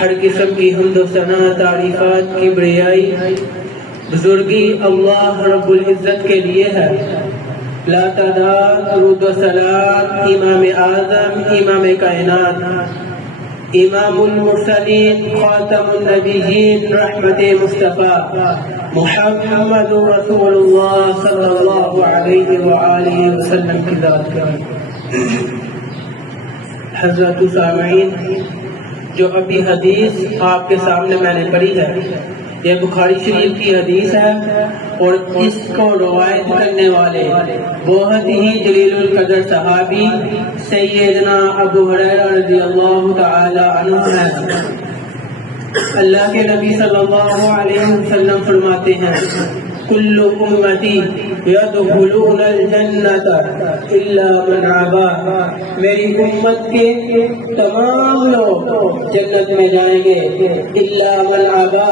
ہر قسم کی حمد و ثنا تعریفات کی بڑائی بزرگی اللہ رب العزت کے لیے ہے۔ لا تعداد درود و سلام امام اعظم امام کائنات امام المرسلین خاتم النبیین رحمت مصطفیٰ محمد رسول اللہ صلی اللہ علیہ وآلہ وسلم کی ذات کا حضرت سامعین، جو ابھی حدیث آپ کے سامنے میں نے پڑھی ہے یہ بخاری شریف کی حدیث ہے، اور اس کو روایت کرنے والے بہت ہی جلیل القدر صحابی سیدنا ابو ہریرہ رضی اللہ تعالی عنہ ہیں۔ اللہ کے نبی صلی اللہ علیہ وسلم فرماتے ہیں کل امتی یدخلون الجنت الا من ابا، میری امت کے تمام لوگ جنت میں جائیں گے الا من ابا،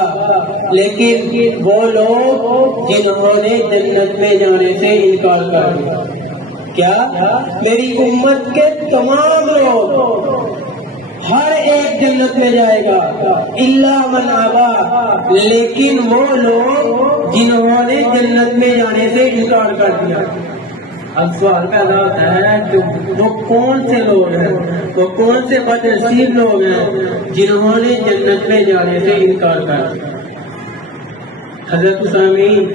لیکن وہ لوگ جنہوں نے جنت میں جانے سے انکار کر دیا۔ کیا؟ میری امت کے تمام لوگ ہر ایک جنت میں جائے گا الا من ابا، لیکن وہ لوگ جنہوں نے جنت میں جانے سے انکار کر دیا۔ اب سوال پیدا ہوتا ہے کہ وہ کون سے لوگ ہیں، وہ کون سے بدنصیب لوگ ہیں جنہوں نے جنت میں جانے سے انکار کر دیا؟ حضرت سامعین،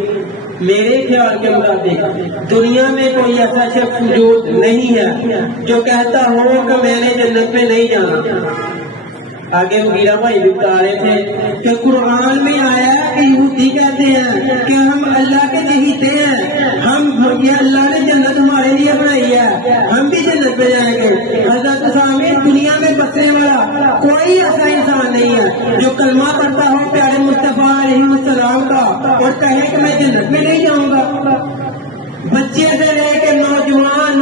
میرے خیال کے مطابق دنیا میں کوئی ایسا شخص موجود نہیں ہے جو کہتا ہو کہ میں نے جنت میں نہیں جانا۔ آگے میرا بھائی بھی بتا رہے تھے کہ قرآن میں آیا ہے کہ یہودی کہتے ہیں کہ ہم اللہ کے چہیتے ہیں، ہم یہ اللہ نے جنت ہمارے لیے بنائی ہے، ہم بھی جنت میں جائیں گے۔ حضرت سامنے دنیا میں بسنے والا کوئی ایسا انسان نہیں ہے جو کلمہ پڑھتا ہو پیارے مصطفیٰ علیہ السلام کا اور کہے کہ میں جنت میں نہیں جاؤں گا۔ بچے سے لے کے نوجوان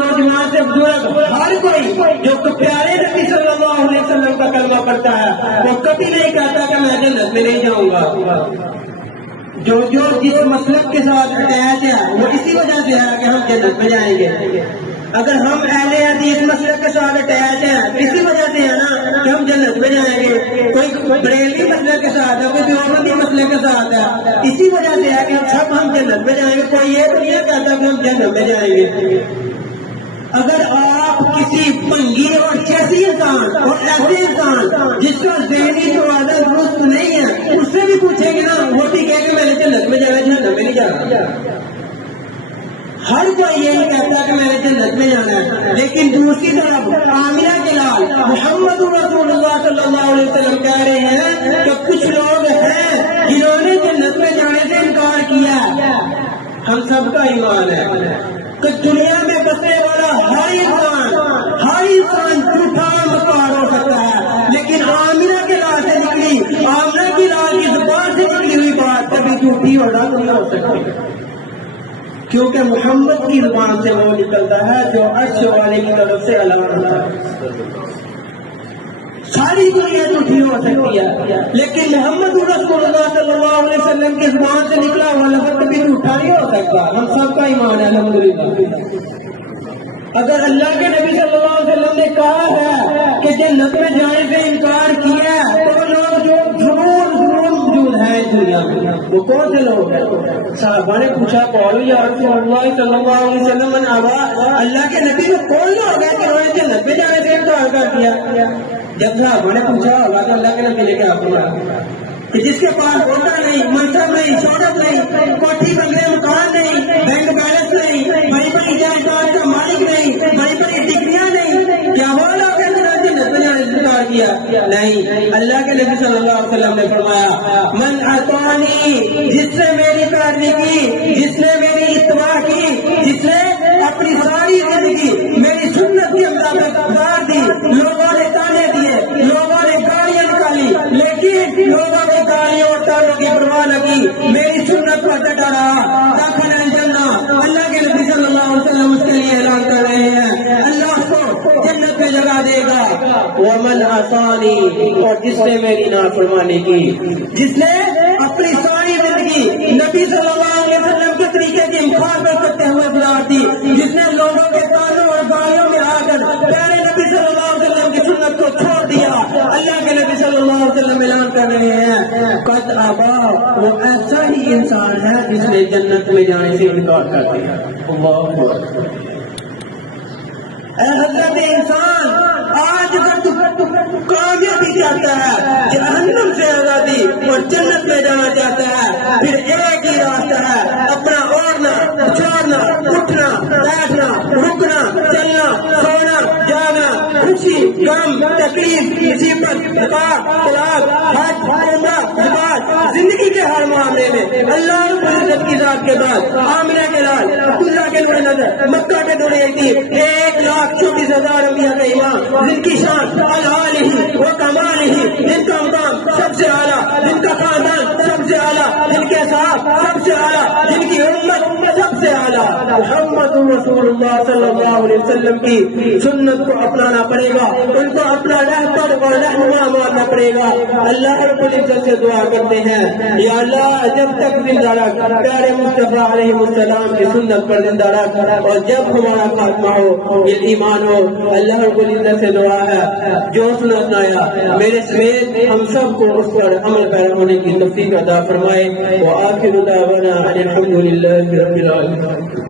سے بزرگ ہر کوئی جو پیارے نبی صلی اللہ علیہ وسلم کا کلمہ پڑھتا ہے وہ کبھی نہیں کہتا کہ میں جنت میں نہیں جاؤں گا۔ جو جس مسلک کے ساتھ اٹیچ ہے وہ اسی وجہ سے ہے کہ ہم جنت میں جائیں گے۔ اگر ہم اہل حدیث مسلک کے ساتھ اٹیچ ہیں اسی وجہ سے ہے نا کہ ہم جنت میں جائیں گے۔ کوئی بریلوی مسلک کے ساتھ ہے، کوئی دیوبندی مسلک کے ساتھ ہے، اسی وجہ سے ہے کہ ہم جنت میں جائیں گے۔ کوئی یہ تو نہیں کہتا کہ ہم جنت میں جائیں گے۔ اگر آپ کسی بنگی اور کیسی انسان اور ایسے انسان جس کا ذہنی توازن درست نہیں ہے اس سے بھی پوچھیں گے نا، وہ بھی کہے کہ میں نے جنت میں جانا، جنت میں نہیں جانا۔ ہر کوئی یہی کہتا ہے کہ میں نے جنت میں جانا ہے، لیکن دوسری طرف آمنہ کے لال محمد رسول اللہ صلی اللہ علیہ وسلم کہہ رہے ہیں کہ کچھ لوگ ہیں جنہوں نے جنت میں جانے سے انکار کیا۔ ہم سب کا ایمان ہے کہ دنیا میں بسنے والا ہر انسان جھوٹا مکار ہو سکتا ہے، لیکن آمنہ کے لال سے نکلی، آمنہ کی لال کی زبان سے نکلی ہوئی بات کبھی جھوٹی اور رد نہیں ہو سکتی، کیونکہ محمد کی زبان سے وہ نکلتا ہے جو عرش والے کی طرف سے اعلان ہوتا ہے۔ ساری دنیا جھوٹی ہو سکتی ہے لیکن محمد رسول اللہ صلی اللہ علیہ وسلم کی زبان سے نکلا ہوا لفظ بھی جھوٹا نہیں ہو سکتا۔ ہم سب کا ایمان ہے الحمدللہ۔ اگر اللہ کے نبی صلی اللہ علیہ وسلم نے کہا ہے کہ جنت میں جانے سے انکار کیا ہے تو لوگ جو ضرور موجود ہیں دنیا میں وہ کون سے لوگ ہیں؟ صحابہ نے پوچھا قولوا یا رسول اللہ صلی اللہ علیہ وسلم من ابا، اللہ کے نبی میں کون لوگ ہیں کہ انہوں نے جنت میں جانے سے انکار کر دیا؟ جب صحابہ نے پوچھا ہوگا تو اللہ کے نبی نے کیا فرمایا کہ جس کے پاس ہوتا نہیں، منصب نہیں، شہرت نہیں، کوٹھی بنگلے مکان نہیں، بینک بیلنس نہیں، بڑی بڑی جائیداد کا مالک نہیں، بڑی بڑی ڈگریاں نہیں، کیا وہ لوگ ہیں جنہوں نے جنت میں جانے سے انکار کیا؟ نہیں، اللہ کے نبی صلی اللہ علیہ وسلم نے فرمایا من اطاعنی، جس نے میری پیروی کی، جس نے میری اتباع کی، جس نے اپنی ساری زندگی میری سنت کے مطابق گزار دی، لوگوں نے تانے دیے، لوگوں نے گالیاں نکالی، لیکن لوگوں نے گالیوں اور تانوں کی پرواہ نہ کی، میری سنت پر ڈٹا رہا، داخل الجنہ، اللہ کے نبی صلی اللہ علیہ وسلم اس کے لیے اعلان کر رہے ہیں اللہ اس کو جنت میں جگہ دے گا۔ ومن عصانی، اور جس نے میری نافرمانی کی، جس نے اپنی ساری زندگی نبی صلی اللہ علیہ وسلم کے طریقے کی مخالفت کرتے ہوئے گزار دی، جس نے لوگوں کے تانوں اور گالیوں میں آ کر پیارے نبی صلی اللہ علیہ وسلم کی سنت کو چھوڑ دیا، اللہ کے نبی صلی اللہ اللہ علیہ وسلم اعلان کر رہے ہیں قد ابا، وہ ایسا ہی انسان ہے جس نے جنت میں جانے سے انکار کر دیا۔ اللہ اکبر۔ اے حضرت انسان، آج اگر تو کامیابی چاہتا ہے، جہنم سے آزادی اور جنت میں جانا چاہتا ہے، پھر ایک ہی راستہ ہے، اپنا اوڑھنا، چھوڑنا، اٹھنا، بیٹھنا، رکنا، چلنا، سونا، جانا، خوشی، غم، تکلیف، مصیبت، طلاق، حج، عمرہ، زکات، زندگی کے ہر معاملے میں اللہ رب العزت کی ذات کے بعد آمنہ کے لال، عبداللہ کے نور نظر، مکہ کے نور یتیم، 1,24,000 انبیاء کا امام، جن کی شان العال ہی و کمال ہی، جن کا مقام سب سے اعلیٰ، جن کا خاندان سب سے اعلیٰ، جن کے صاحب سب سے اعلیٰ، جن کی امت سب سے اعلیٰ، محمد رسول اللہ صلی اللہ علیہ وسلم کی سنت کو اپنانا پڑے گا، ان کو اپنا رہبر اور رہنما ماننا پڑے گا۔ اللہ رب العزت سے دعا کرتے ہیں، یا اللہ جب تک زندہ رکھ، پیارے مصطفیٰ علیہ السلام کی سنت پر زندہ رکھ، اور جب ہمارا خاتمہ ہو یہ ایمان ہو۔ اللہ رب العزت سے دعا ہے جو سنایا میرے سمیت ہم سب کو اس پر عمل پیرا ہونے کی توفیق عطا فرمائے۔ وآخر دعوانا ان الحمد للہ رب العالمین۔